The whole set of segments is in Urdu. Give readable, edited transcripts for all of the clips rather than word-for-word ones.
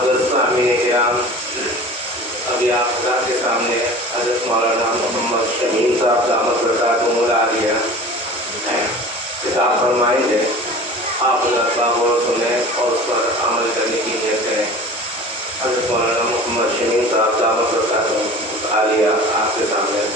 معزز سامعین کرام، ابھی آپ حضرات کے سامنے حضرت مولانا محمد شمیم صاحب دامت برکاتہم العالیہ خطاب فرمائیں گے. آپ حضرات باغور سنیں اور اس پر عمل کرنے کی نیت کریں. حضرت مولانا محمد شمیم صاحب دامت برکاتہم العالیہ آپ کے سامنے.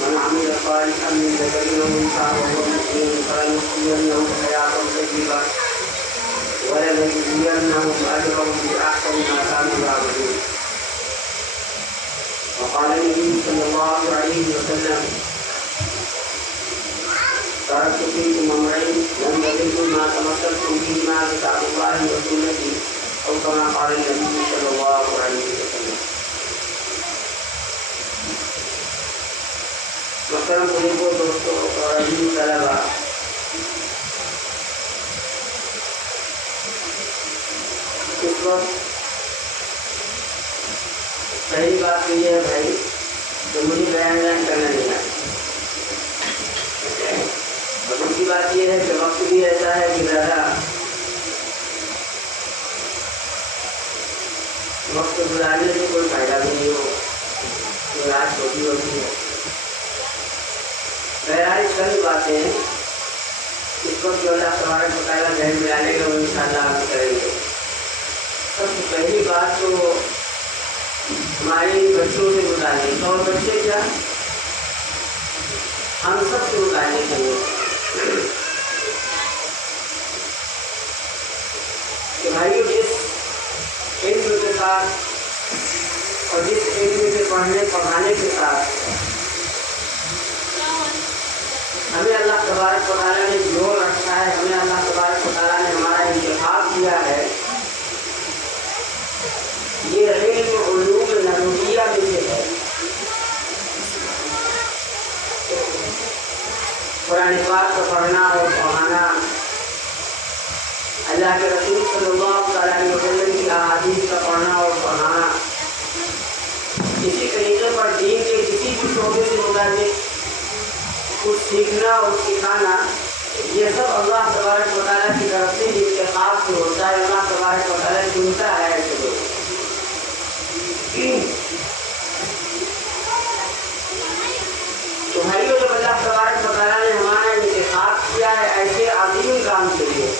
من عمل صالحا من ذكر أو أنثى وهو مؤمن فلنحيينه حياة طيبة ولنجزينهم أجرهم بأحسن ما كانوا يعملون. وقال النبي صلى الله عليه وسلم: تركت فيكم أمرين لم تضلوا ما تمسكتم بهما كتاب الله وسنتي، أو كما قال النبي صلى الله عليه وسلم. محترم بزرگوں، دوستوں اور عزیز طلباء، اس وقت پہلی بات تو یہ ہے بھائی کہ مجھے بیان کرنا نہیں آتا. اور دوسری بات یہ ہے کہ وقت بھی ایسا ہے کہ زیادہ وقت گزارنے سے کوئی فائدہ بھی نہیں ہو، کوئی رات چھوٹی ہوتی ہے. بہرحال چند باتیں اس وقت جو اللہ تبارک و تعالیٰ ذہن میں آنے گا وہ انشاءاللہ آپ کریں گے. سب سے پہلی بات تو ہمارے بچوں سے متعلق، اور بچے کیا ہم سب سے متعلق ہیں کہ بھائیو جس علم کے ساتھ اور جس علم کے پڑھانے کے ساتھ ہمیں اللہ تبارک و تعالیٰ نے جوڑ رکھا ہے، ہمیں اللہ تبارک و تعالیٰ نے ہمارا انتخاب کیا ہے، یہ علم علوم نبویہ میں سے ہے. قرآن پاک کو پڑھنا اور پڑھانا، اللہ کے رسول صلی اللہ علیہ وسلم کی احادیث کا پڑھنا اور پڑھانا، اسی طریقے پر دین کے کسی بھی شعبے سے متعلق کچھ سیکھنا اور سکھانا، یہ سب اللہ تبارک و تعالیٰ کی طرف سے انتخاب سے ہوتا ہے. اللہ تبارک و تعالیٰ چنتا ہے ایسے لوگ. تو بھائیو جب اللہ تبارک و تعالیٰ نے ہمارا انتخاب کیا ہے ایسے عظیم کام کے لیے،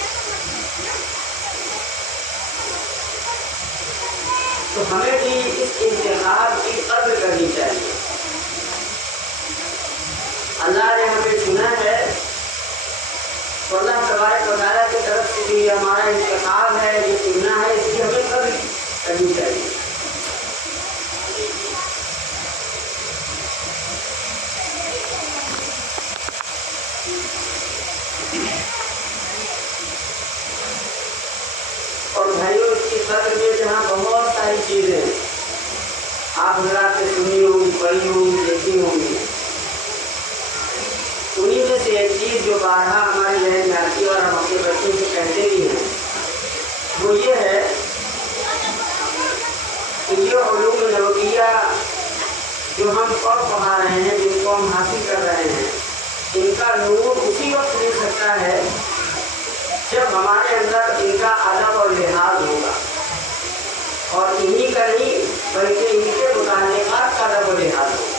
تو ہمیں بھی اس انتخاب کی قدر کرنی چاہیے. اللہ نے ہمیں چنا ہے تو اللہ تبارک و تعالیٰ کی طرف سے بھی ہمارا انتخاب ہے، یہ چننا ہے، اس کی ہمیں قدر کرنی چاہیے. اور بھائیوں اس کی قدر میں جہاں بہت ساری چیزیں آپ حضرات نے سنی ہوگی، پڑھی ہوگی، دیکھی ہوگی، انہیں میں سے ایک چیز جو بارہا ہمارے ذہن میں آتی ہے اور ہم اپنے بچوں سے کہتے بھی ہیں، وہ یہ ہے کہ یہ علوم نبویہ جو ہم پڑھا رہے ہیں، جن کو ہم حاصل کر رہے ہیں، ان کا نور اسی وقت مل سکتا ہے جب ہمارے اندر ان کا ادب اور لحاظ ہوگا، اور انہی کا نہیں بلکہ ان کے متعلقات کا ادب و لحاظ ہوگا.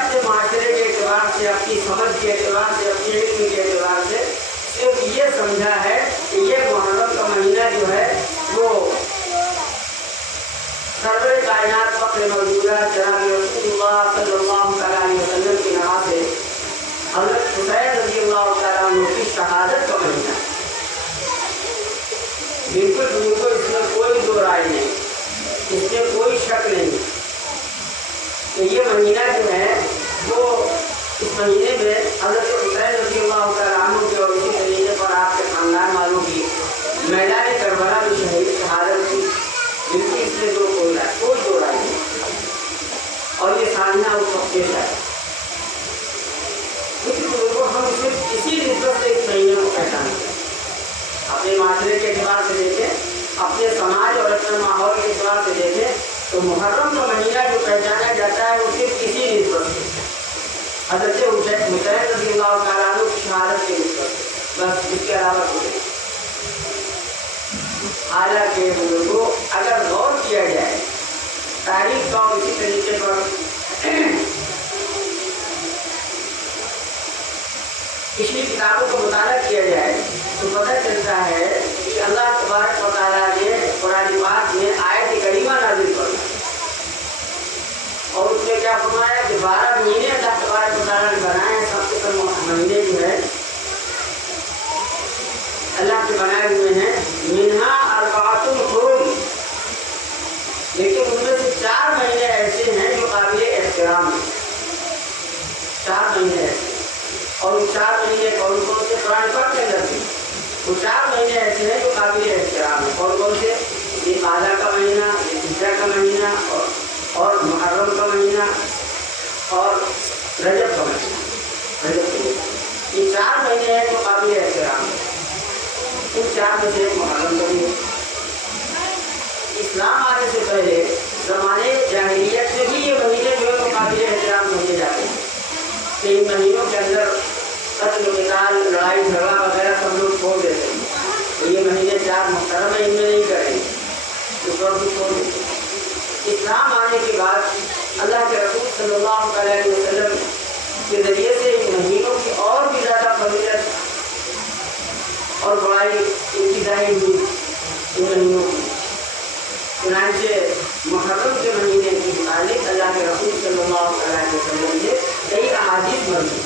اپنے معاشرے کے اعتبار سے، اپنی سمجھ کے اعتبار سے، اپنی علم کے اعتبار سے صرف یہ سمجھا ہے کہ یہ محرم کا مہینہ جو ہے وہ سرور کائنات فخر موجودہ جناب رسول اللہ صلی اللہ علیہ وسلم کی نماز سے حضرت حسین رضی اللہ تعالیٰ عنہ کی شہادت کا مہینہ، بالکل اس میں کوئی دو رائے نہیں، اس میں کوئی شک نہیں کہ یہ مہینہ جو ہے وہ اس مہینے میں حضرت حسین رضی اللہ تعالیٰ عنہ کی اور اسی طریقے پر آپ کے خاندان والوں کی میدان کربلا میں شہادت کی، بالکل اس میں کوئی دو رائے نہیں، اور یہ سالانہ اس وقت پیش ہے۔ ہم صرف اسی نسبت سے اس مہینے کو پہچانتے ہیں، اپنے معاشرے کے اعتبار سے دیکھیں، اپنے سماج اور اپنے ماحول کے اعتبار سے دیکھیں تو محرم کا مہینہ جو پہچانا جاتا ہے وہ صرف اسی نسبت سے، حضرت حسین رضی اللہ تعالیٰ عنہ کی شہادت کے نسبت سے، بس اس کے علاوہ کوئی نہیں۔ حالانکہ بزرگوں اگر غور کیا جائے تاریخ کا اور اسی طریقے پر پچھلی کتابوں کا مطالعہ کیا جائے تو پتہ چلتا ہے کہ اللہ تبارک و تعالیٰ نے قرآن پاک میں آیت کریمہ نازل فرمائی اور اس میں کیا فرمایا کہ 12 مہینے اللہ تبارک و تعالیٰ نے بنائے ہیں، سب سے مہینے جو ہے اللہ کے بنائے ہوئے ہیں، منہا اربعۃ حرم، لیکن ان میں سے 4 مہینے ایسے ہیں جو قابل احترام ہیں، 4 مہینے ایسے، اور وہ 4 مہینے کون کون سے قرآن پاک کے اندر تھے، وہ 4 مہینے ایسے ہیں جو قابل احترام ہیں، کون کون سے؟ یہ آدھا کا مہینہ، یہ حجہ کا مہینہ، اور محرم کا مہینہ، اور رجب کا مہینہ، یہ 4 مہینے ہیں جو قابل احترام ہیں، ان 4 میں سے ایک محرم کا بھی ہے۔ اسلام آنے سے پہلے زمانے جاہلیت میں بھی یہ مہینے جو ہے قابل احترام سمجھے جاتے ہیں کہ ان مہینوں کے اندر قتل و قتال، لڑائی جھگڑا وغیرہ سب لوگ چھوڑ دیتے ہیں، تو یہ مہینے 4 محترم ہیں، ان میں نہیں کریں گے، اس وقت چھوڑ دیتے ہیں۔ اسلام آنے کے بعد اللہ کے رسول صلی اللہ علیہ وسلم کے ذریعے سے ان مہینوں کی اور بھی زیادہ فضیلت اور بڑائی ابتدائی ہوئی ان مہینوں کی، چنانچہ محرم کے مہینے کے متعلق اللہ کے رسول صلی اللہ علیہ وسلم نے کئی احادیث بنائی۔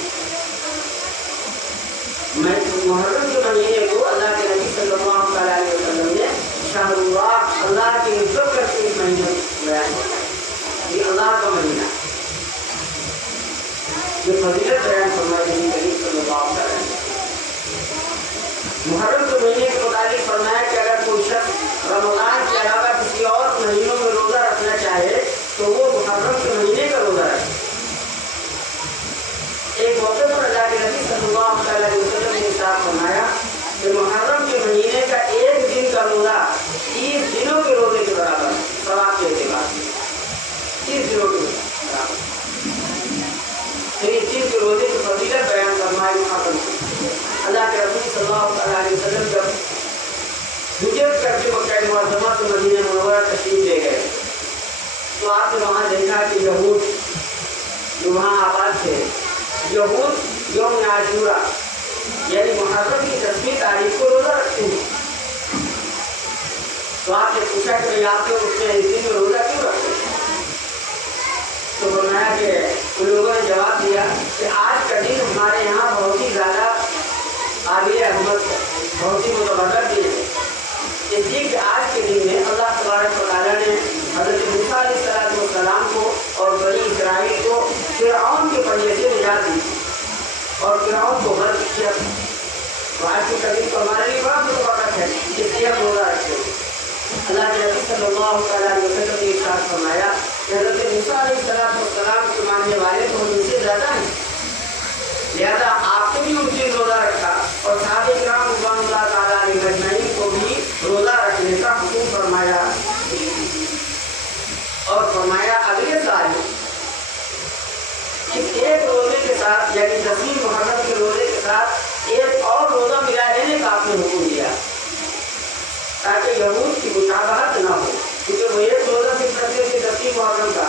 محرم کے مہینے کو اللہ کے نبی صلی اللہ علیہ وسلم نے شہر اللہ، اللہ کی نسبت کر کے اس مہینے بیان کیا، یہ اللہ کا مہینہ، یہ فضیلت بیان فرمائی نبی کریم صلی اللہ علیہ وسلم۔ محرم کے مہینے کے متعلق فرمایا کہ اگر کوئی شخص رمضان کے علاوہ کسی اور مہینوں میں روزہ رکھنا چاہے تو وہ محرم کے مہینے کا روزہ رکھے۔ ایک موقع پر اللہ کے نبی صلی اللہ علیہ وسلم نے ارشاد فرمایا کہ محرم کے مہینے کا ایک دن کا روزہ 30 دنوں کے روزے کے برابر ہے، ثواب کے اعتبار سے 30 دنوں کے برابر، یعنی 30 کے روزے کی فضیلت بیان فرمائی محرم کی۔ اللہ کے رسول صلی اللہ علیہ وسلم جب ہجرت کر کے مکہ معظمہ سے مدینہ منورہ تشریف لے گئے تو آپ نے وہاں دیکھا کہ یہود جو وہاں آباد تھے، یہود یوم عاشورہ یعنی محرم کی 10ویں تاریخ کو روزہ رکھتے ہیں، تو آپ نے پوچھا کہ بھائی آپ لوگ اس دن میں روزہ کیوں رکھتے ہیں؟ تو فرمایا کہ ان لوگوں نے جواب دیا کہ آج کا دن ہمارے یہاں بہت ہی زیادہ قابل احمد ہے، بہت ہی متبادر دن ہے، اس لیے کہ آج کے دن میں اللہ تبارک و تعالیٰ نے حضرت موسیٰ علیہ السلام کو اور بنی اسرائیل کو فرعون کے پنجے سے نجات دی اور فرعون کو غرق کیا، تو آج کے دن کو ہمارے لیے بڑا متبادر ہے، اس لیے ہم روزہ رکھتے ہیں۔ اللہ کے نبی صلی اللہ علیہ وسلم نے ارشاد فرمایا کہ حضرت موسیٰ علیہ السلام کے ماننے والے تو ان سے زیادہ ہیں، لہذا آپ نے بھی ان سے روزہ رکھا اور صحابہ کرام رضوان اللہ تعالیٰ علیہ اجمعین کو بھی روزہ رکھنے کا حکم فرمایا، اور فرمایا اگلے سال اس ایک روزے کے ساتھ یعنی 10ویں محرم کے روزے کے ساتھ ایک اور روزہ ملا لینے کا آپ نے حکم دیا تاکہ یہود کی مشابہت نہ ہو، کیونکہ وہ ایک روزہ صرف رکھتے تھے 10ویں محرم کا،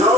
9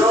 9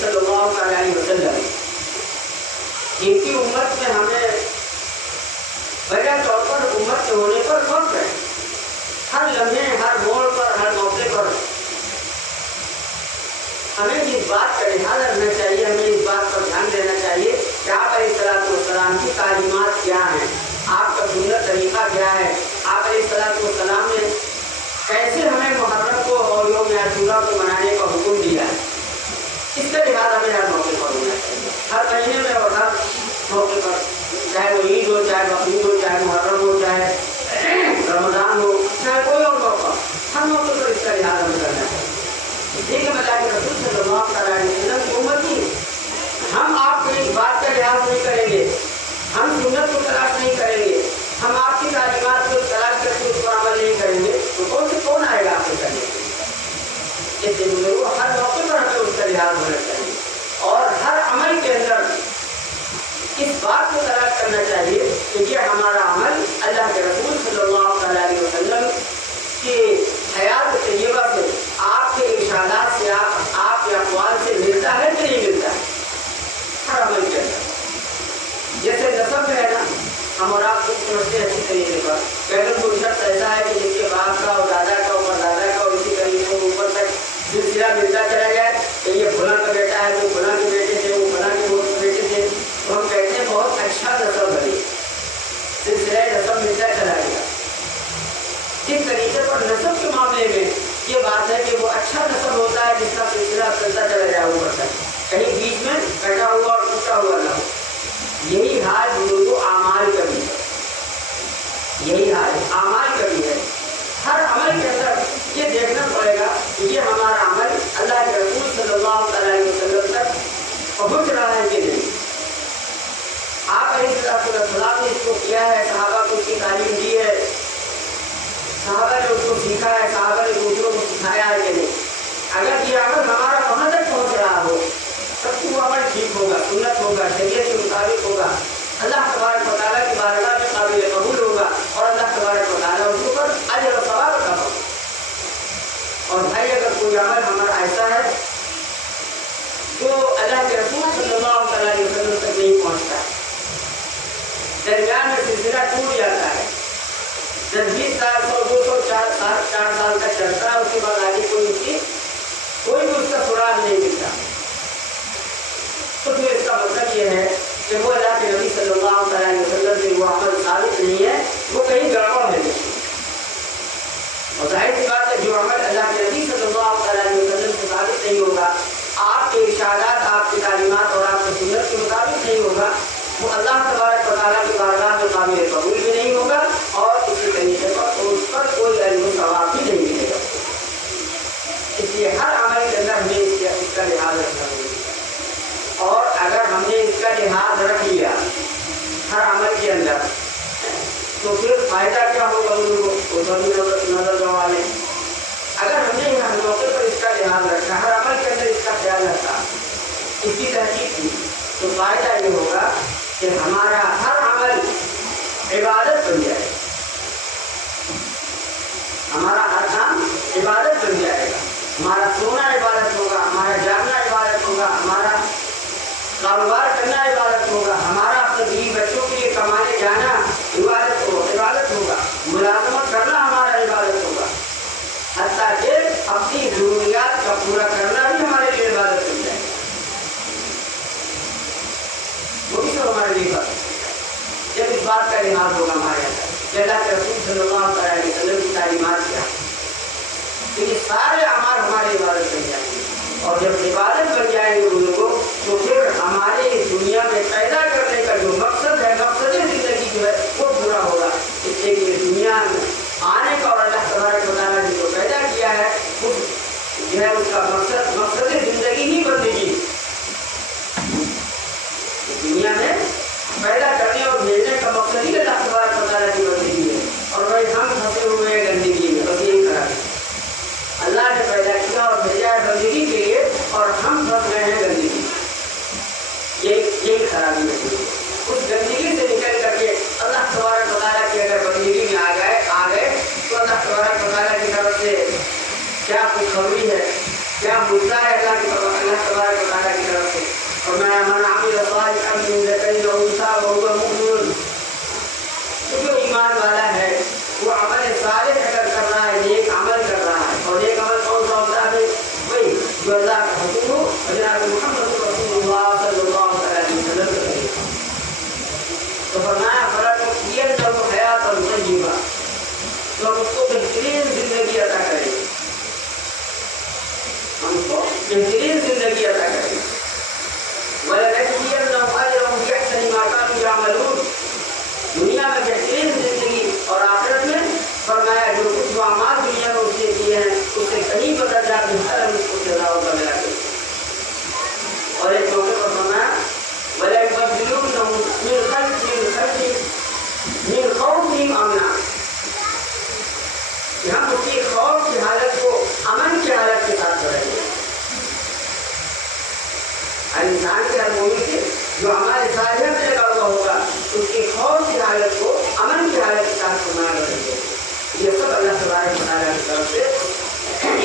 صلی اللہ علیہ وسلم، ان کی امت میں ہمیں بجا طور پر امت کے ہونے پر فخر ہے۔ ہر لمحے، ہر موڑ پر، ہر موقع پر ہمیں اس بات کا لحاظ رکھنا چاہیے، ہمیں اس بات پر دھیان دینا چاہیے کہ آپ علیہ الصلوۃ والسلام کی تعلیمات کیا ہیں، آپ کا سنت طریقہ کیا ہے، آپ علیہ الصلوۃ والسلام نے کیسے ہمیں محرم کو اور یوم عاشورہ کو منانے کا حکم دیا ہے۔ اس کا لحاظ ہمیں ہر موقع پر ہونا چاہیے، ہر مہینے میں اور ہر موقع پر، چاہے وہ عید ہو، چاہے بقرعید ہو، چاہے محرم ہو، چاہے رمضان ہو، چاہے کوئی اور موقع، ہر موقع پر اس کا لحاظ ہمیں کرنا چاہیے۔ دیکھیں اللہ کے رسول صلی اللہ علیہ وسلم کی امتی، ہم آپ کو اس بات کا لحاظ نہیں کریں گے، ہم سنت کو تلاش نہیں کریں گے، ہم آپ کی تعلیمات کو تلاش کر کے اس پر عمل نہیں کریں گے، تو کون آئے گا آپ کو کرنے کے لیے؟ اس لیے ہر موقع پر ہمیں اس کا لحاظ ہونا چاہیے، اور ہر عمل کے اندر اس بات کو تلاش کرنا چاہیے کہ یہ ہمارا عمل اللہ کے رسول صلی اللہ علیہ وسلم کی حیات طیبہ سے، آپ کے ارشادات سے، آپ کے اقوال سے ملتا ہے کہ نہیں ملتا ہے؟ ہر عمل کے اندر جیسے نسب ہے نا، ہم اور آپ کو سمجھتے ہیں اچھی طریقے پر، اگر کوئی شخص ایسا ہے کہ جس کے باپ کا اور دادا کا اور دادا کا اور اسی طریقے سے اوپر تک سلسلہ ملتا چلا گیا کہ یہ فلاں کا بیٹا ہے، وہ فلاں کے بیٹے تھے، وہ فلاں کے بیٹے تھے، تو ہم کہتے ہیں بہت اچھا نسب ہے، سلسلہ نسب ملتا چلا گیا۔ جس طریقے پر نسب کے معاملے میں یہ بات ہے کہ وہ اچھا نسب ہوتا ہے جس کا سلسلہ چلتا چلا جائے اوپر تک، کہیں بیچ میں کٹا ہوا اور ٹوٹا ہوا نہ ہو۔ یہی حال بزرگوں اعمال کا بھی ہے، یہی حال اعمال کا بھی ہے۔ ہر عمل کے اندر یہ دیکھنا پڑے گا کہ یہ ہمارا عمل اللہ کے رسول صلی اللہ علیہ وسلم تک پہنچ رہا ہے کہ نہیں۔ آپ علیہ السلام نے اس کو کیا ہے، صحابہ کو اس کی تعلیم دی ہے، صحابہ نے اس کو سیکھا ہے، صحابہ نے دوسروں کو سکھایا ہے کہ نہیں۔ اگر یہ عمل ہمارا وہاں تک پہنچ رہا ہو تب تو وہ عمل ٹھیک ہوگا، سنت ہوگا، شریعت کے مطابق ہوگا، اللہ تبارک و تعالیٰ کی بارگاہ میں قابل قبول ہوگا، اور اللہ تبارک و تعالیٰ اس پر اجر و ثواب عطا ہوگا۔ اور بھائی اگر کوئی عمل ہمارا ایسا ہے جو اللہ کے رسول صلی اللہ علیہ وسلم تک نہیں پہنچتا ہے، درمیان میں سلسلہ ٹوٹ جاتا ہے، 10-20 سال 100-200 4 سال تک چلتا ہے، اس کے بعد آگے کوئی بھی اس کا سراغ نہیں ملتا، تو پھر اس کا مطلب یہ ہے کہ وہ اللہ کے نبی صلی اللہ علیہ وسلم سے وہ عمل ثابت نہیں ہے، وہ کہیں گڑبڑ ہے۔ اور ظاہر سی بات ہے جو عمل اللہ کے نبی صلی اللہ علیہ وسلم سے ثابت نہیں ہوگا، آپ کے ارشادات، آپ کی تعلیمات اور آپ کی سنت کے مطابق نہیں ہوگا، وہ اللہ تبارک و تعالیٰ کی بارگاہ میں قابل قبول بھی نہیں ہوگا، اور اسی طریقے پر اس پر کوئی اجر و ثواب بھی نہیں ملے گا۔ اس لیے ہر عمل کے اندر ہمیں اس کا لحاظ رکھنا ہوگا، اور اگر ہم نے اس کا لحاظ رکھ لیا ہر عمل کے اندر تو پھر فائدہ کیا ہوگا نظر گنوا لیں۔ اگر ہم نے ہر موقع پر اس کا لحاظ رکھا، ہر عمل کے اندر اس کا خیال رکھا، اس کی تحقیق کی، تو فائدہ یہ ہوگا کہ ہمارا ہر عمل عبادت بن جائے، ہمارا ہر کام عبادت بن جائے گا، ہمارا سونا عبادت ہوگا، ہمارا جاگنا عبادت ہوگا، ہمارا کاروبار کرنا عبادت ہوگا، ہمارا اپنے بیوی بچوں کے لیے کمانے جانا عبادت ہوگا، ملازمت کرنا ہمارا عبادت ہوگا، حتیٰ کہ اپنی ضروریات کا پورا کرنا بھی ہمارے لیے عبادت بن جائے گا، وہ بھی سب ہمارے لیے بات جب اس بات کا لحاظ ہوگا ہمارے اندر کہ اللہ کے رسول صلی اللہ علیہ وسلم کی تعلیمات کیا، تو یہ سارے اعمال ہماری عبادت بن جائیں گے، اور جب عبادت بن جائیں گے بزرگوں تو پھر ہمارے اس دنیا میں پیدا کرنے کا جو مقصد ہے، مقصد زندگی جو ہے وہ پورا ہوگا۔ اس لیے کہ دنیا میں آنے کا اور اللہ تبارک و تعالیٰ نے جو پیدا کیا ہے جو ہے اس کا مقصد زندگی ہی بندگی، دنیا میں پیدا کرنے اور بھیجنے کا مقصد ہی اللہ تبارک و تعالیٰ کی بندگی ہے، اور وہی ہم پھنسے ہوئے ہیں گندگی میں، بس یہی طرح اللہ نے پیدا کیا اور بھیجا ہے بندگی کے لیے، اور ہم زواج من ذکر و انثى وهو مؤمن. تو جو ایمان والا ہے وہ عمل صالح اگر کر رہا ہے، نیک عمل کر رہا ہے، اور نیک عمل کون سا ہوتا ہے؟ وہی جو اللہ کا حکم ہو اور جناب محمد رسول اللہ صلی اللہ علیہ وسلم کا طریقہ. تو فرمایا فَلَنُحْيِيَنَّهُ حَيَاةً طَيِّبَةً، تو ہم اس کو بہترین زندگی عطا کریں گے، ہم اس کو بہترین زندگی عطا کریں گے. وَلَنَجْزِيَنَّهُمْ أَجْرَهُمْ بِأَحْسَنِ مَا كَانُوا يَعْمَلُونَ، دنیا میں بہترین زندگی اور آخرت میں فرمایا جو کچھ وہ اعمال دنیا میں اس نے کیے ہیں اس سے کہیں بدل جا بہتر ہم اس کو جزاؤں کا ملا دیں. اور ایک موقع پر فرمایا وَلَيُبَدِّلُنَّهُم مِّن خَوْفِهِمْ أَمْنًا، کہ ہم اس کی خوف کی حالت کو امن کی حالت کے ساتھ کریں گے. ہر انسان کے ہر مومن کے جو ہمارے صالحہ میں لگا ہوا ہوگا اس کی خوف کی حالت کو امن کی حالت کے ساتھ فرمایا کریں گے. یہ سب اللہ تبارک و تعالیٰ کی طرف سے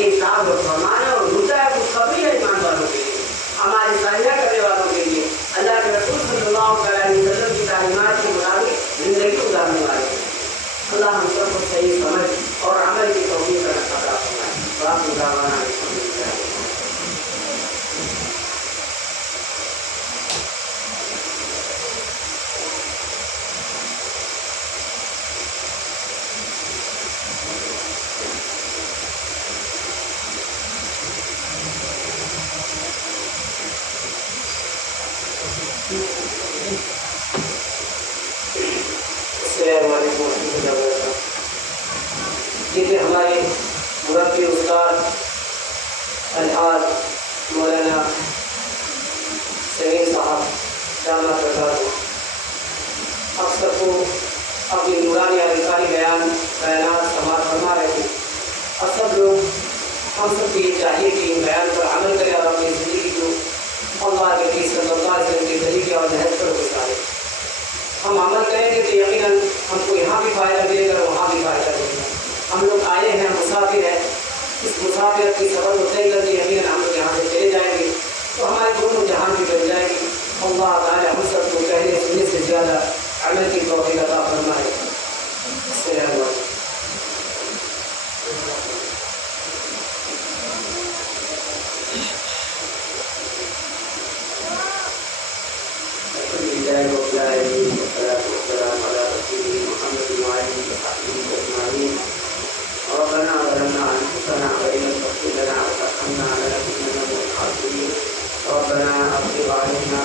انصاف اور فرمان ہے اور ہوتا ہے خوشخبری ہے ایمان والوں کے لیے، ہمارے صالحہ کرنے والوں کے لیے، اللہ کے رسول صلی اللہ علیہ وسلم کی تعلیمات کے مطابق زندگی گزارنے والے ہیں. اللہ ہم سب کو صحیح سمجھ اور عمل کی توفیق عطا فرمائے. باقی دعوانا الحمدللہ. السلام علیکم ورحمۃ اللہ وبرکاتہ. یہ تھے ہمارے مربی استاد الحاج مولانا سمیر صاحب دامت برکاتہ. اکثر کو اپنی نورانی اور انسانی بیانات سماعت فرما رہے تھے. اور سب لوگ ہم سب کو یہ چاہیے کہ ان بیان پر عمل کریں اور اپنی زندگی کو اللہ کے نبی صلی اللہ علیہ وسلم کے طریقے اور نہج پر گزاریں. ہم عمل کریں گے تو یقیناً ہم کو یہاں بھی فائدہ ملے گا اور وہاں بھی فائدہ ملے گا. ہم لوگ آئے ہیں، مسافر ہیں، اس مسافرت کی سفر کو طے کر کے یقیناً ہم لوگ یہاں سے چلے جائیں گے تو ہمارے دونوں جہاں بھی بن جائے گی. اللہ تعالیٰ ہم سب کو کہنے سننے سے زیادہ عمل کی توفیق عطا فرمائے. السلام علیکم. ربنا ظلمنا انفسنا وان لم تغفر لنا وترحمنا لنكونن من الخاسرين. ربنا افرغ علينا